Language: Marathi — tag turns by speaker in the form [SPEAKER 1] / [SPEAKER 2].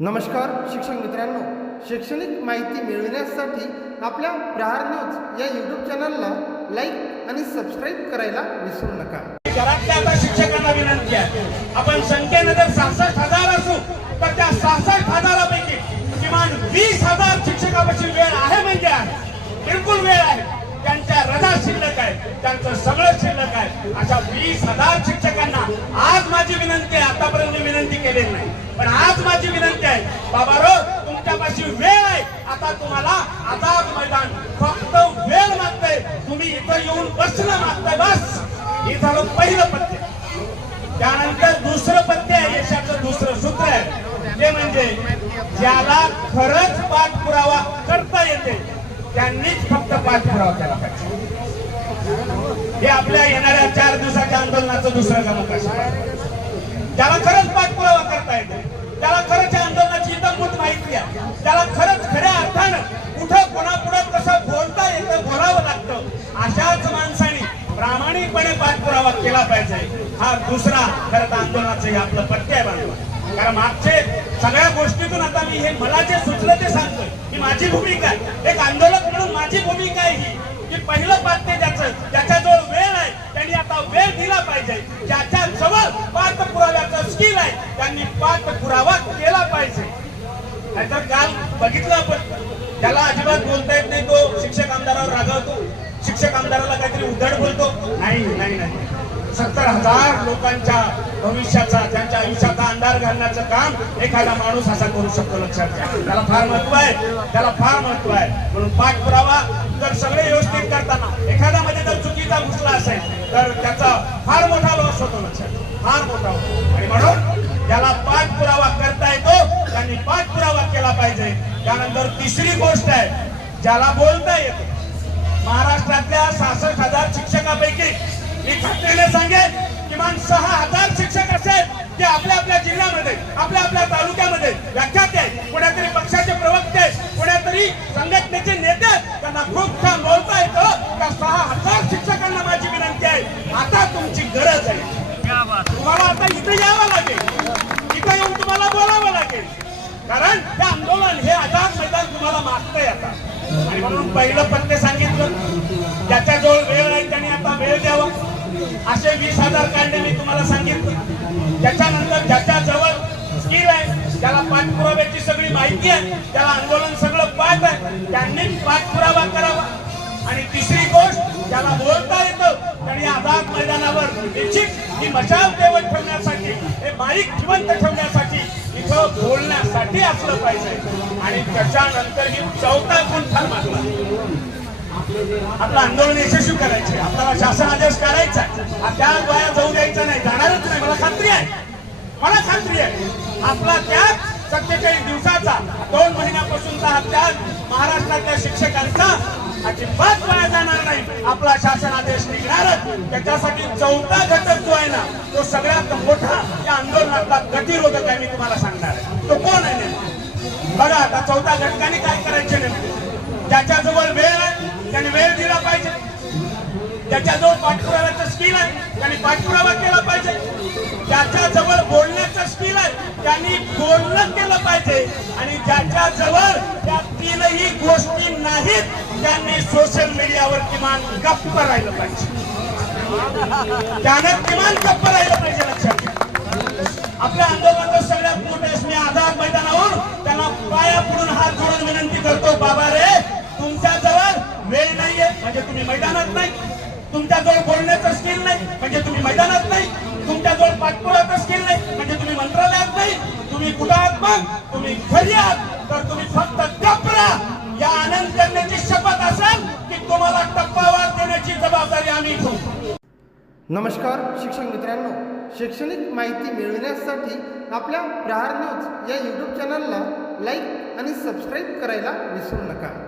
[SPEAKER 1] नमस्कार शिक्षक मित्रांनो. शैक्षणिक माहिती मिळविण्यासाठी आपल्या प्रहार न्यूज या यूट्यूब चॅनलला लाईक आणि सबस्क्राईब करायला विसरू नका.
[SPEAKER 2] घरातल्या आता शिक्षकांना विनंती आहे. आपण संख्येनं जर सहासष्ट हजार असू तर त्या सहासष्ट हजारापैकी किमान वीस हजार शिक्षकापाशी वेळ आहे म्हणजे आहे. बिलकुल वेळ आहे. त्यांच्या रजा शिल्लक आहे त्यांचं सगळं शिल्लक आहे. अशा वीस हजार शिक्षकांना आज माझी विनंती आहे आतापर्यंत मी विनंती केलेली नाही. बाबा रो तुमच्यापाशी वेळ आहे. आता तुम्हाला आझाद मैदान फक्त वेळ मागतंय. तुम्ही इथं येऊन बसणं मागताय बस. हे झालं पहिलं पत्ते त्यानंतर दुसरं पत्ते आहे यशाचं दुसरं सूत्र आहे. ते म्हणजे ज्याला खरंच पाठपुरावा करता येते त्यांनीच फक्त पाठपुरावा केला पाहिजे. हे आपल्या येणाऱ्या चार दिवसाच्या आंदोलनाचं दुसरं गमक त्याला खरंच पाठपुरावा करता येते त्याला खरंच या आंदोलनाची इतंभूत माहिती आहे त्याला खरंच खऱ्या अर्थानं कुठं कोणापुढे कसं बोलता येतं बोलावं लागतं अशाच माणसाने प्रामाणिकपणे पाठपुरावा केला पाहिजे. हा दुसरा खरं तर आंदोलनाचं हे आपलं पट्टे आहे बांधव कारण मागचे सगळ्या गोष्टीतून आता मी हे मला जे सुचलं ते सांगतोय. ही माझी भूमिका आहे. एक आंदोलक म्हणून माझी भूमिका आहे ही. की पहिलं पाठ्य ज्याचं ज्याच्याजवळ वेळ आहे त्यांनी आता वेळ दिला पाहिजे. ज्याच्या जवळ पाठपुराव्याचं स्किल आहे त्यांनी पाठपुरावा केला पाहिजे. नाहीतर काल बघितलं आपण. त्याला अजिबात बोलता येत नाही तो शिक्षक आमदारावर रागवतो. शिक्षक आमदाराला काहीतरी उद्धट बोलतो? नाही नाही नाही. सत्तर हजार लोकांच्या भविष्याचा त्यांच्या आयुष्याचा अंधार घालण्याचं काम एखादा माणूस असा करू शकतो लक्षात घ्या. त्याला फार महत्त्व आहे. त्याला फार महत्त्व आहे. म्हणून पाठपुरावा जर सगळे व्यवस्थित करताना एखाद्यामध्ये जर चुकीचा घुसला असेल तर त्याचा फार मोठा लॉस होतो लक्षात. फार मोठा होतो. आणि म्हणून ज्याला पाठपुरावा करता येतो त्यांनी पाठपुरावा केला पाहिजे. त्यानंतर तिसरी गोष्ट आहे ज्याला बोलता येतो महाराष्ट्रातल्या सहासष्ट हजार शिक्षकापैकी मी खात्रीने सांगेन किमान सहा हजार शिक्षक असेल ते आपल्या आपल्या जिल्ह्यामध्ये आपल्या आपल्या तालुक्यामध्ये व्याख्याते आहेत. कोणत्यातरी पक्षाचे प्रवक्ते आहेत संघटनेचे नेते आहेत. त्यांना खूप छान बोलता येतं त्या सहा हजार शिक्षकांना माझी विनंती आहे. आता तुमची गरज आहे. तुम्हाला आता इथे यावं लागेल. इथे येऊन तुम्हाला बोलावं लागेल. कारण हे आंदोलन हे आझाद मैदान तुम्हाला मागतंय आता. आणि म्हणून पहिलं पत्ते सांगितलं. ज्याच्याजवळ वेळ आहे त्यांनी आता वेळ द्यावा. असे वीस हजार काढले मी तुम्हाला सांगितलं. त्याच्यानंतर ज्याच्या जवळ स्किल आहे त्याला पाठपुराव्याची सगळी माहिती आहे त्याला आंदोलन सगळं पाहत आहे त्यांनी पाठपुरावा करावा. आणि तिसरी गोष्ट ज्याला बोलता येतं त्यांनी आझाद मैदानावर निश्चित ही मशाल देवत ठेवण्यासाठी हे बारीक जिवंत ठेवण्यासाठी इथं बोलण्यासाठी असलं पाहिजे. आणि त्याच्यानंतर ही चौथा गुण फार मागला आपलं आंदोलन यशस्वी करायचे आपल्याला शासन आदेश करायचा आणि त्या वाया जाऊ द्यायचा नाही. जाणारच नाही. मला खात्री आहे. मला खात्री आहे. आपला त्याग सत्तेचाळीस दिवसाचा दोन महिन्यापासूनचा हा त्याग महाराष्ट्रातल्या शिक्षकांचा अजिबात वाया जाणार नाही. आपला शासन आदेश निघणारच. त्याच्यासाठी चौथा घटक जो आहे ना तो सगळ्यात मोठा या आंदोलनातला गतिरोधक आहे मी तुम्हाला सांगणार आहे. तो कोण आहे बघा आता चौथा घटकाने काय करायचे नेमके? त्याच्याजवळ वेळ त्याने वेळ दिला पाहिजे. त्याच्याजवळ पाठपुराव्याचं स्किल आहे. त्यांनी पाठपुरावा केला पाहिजे. ज्याच्याजवळ बोलण्याचं स्किल आहे त्यांनी बोलणं केलं पाहिजे. आणि ज्याच्याजवळ त्या तीनही गोष्टी नाहीत त्यांनी सोशल मीडियावर किमान गप्प राहिलं पाहिजे. त्यानं किमान गप्प राहिलं पाहिजे लक्षात घ्या. आपल्या आंदोलनाचा सगळ्यात मोठे मी आझाद मैदानावर त्यांना पाया पडून हात जोडून विनंती करतो बाबा रे तुमच्या जवळ वेळ नाहीये म्हणजे तुम्ही मैदानात नाही. तुमच्याजवळ बोलण्याचं स्किल नाही म्हणजे तुम्ही मैदानात नाही. तुमच्याजवळ पाठपुराचं स्किल नाही म्हणजे तुम्ही मंत्रालयात नाही. तुम्ही कुठं आहात मग? तुम्ही घरी आहात. तर तुम्ही फक्त टपरा या आनंद करण्याची शपथ असेल की तुम्हाला टप्पावार देण्याची जबाबदारी आम्ही घेऊ.
[SPEAKER 1] नमस्कार शिक्षक मित्रांनो. शैक्षणिक माहिती मिळविण्यासाठी आपल्या प्रहार न्यूज या यूट्यूब चॅनलला लाईक आणि सबस्क्राईब करायला विसरू नका.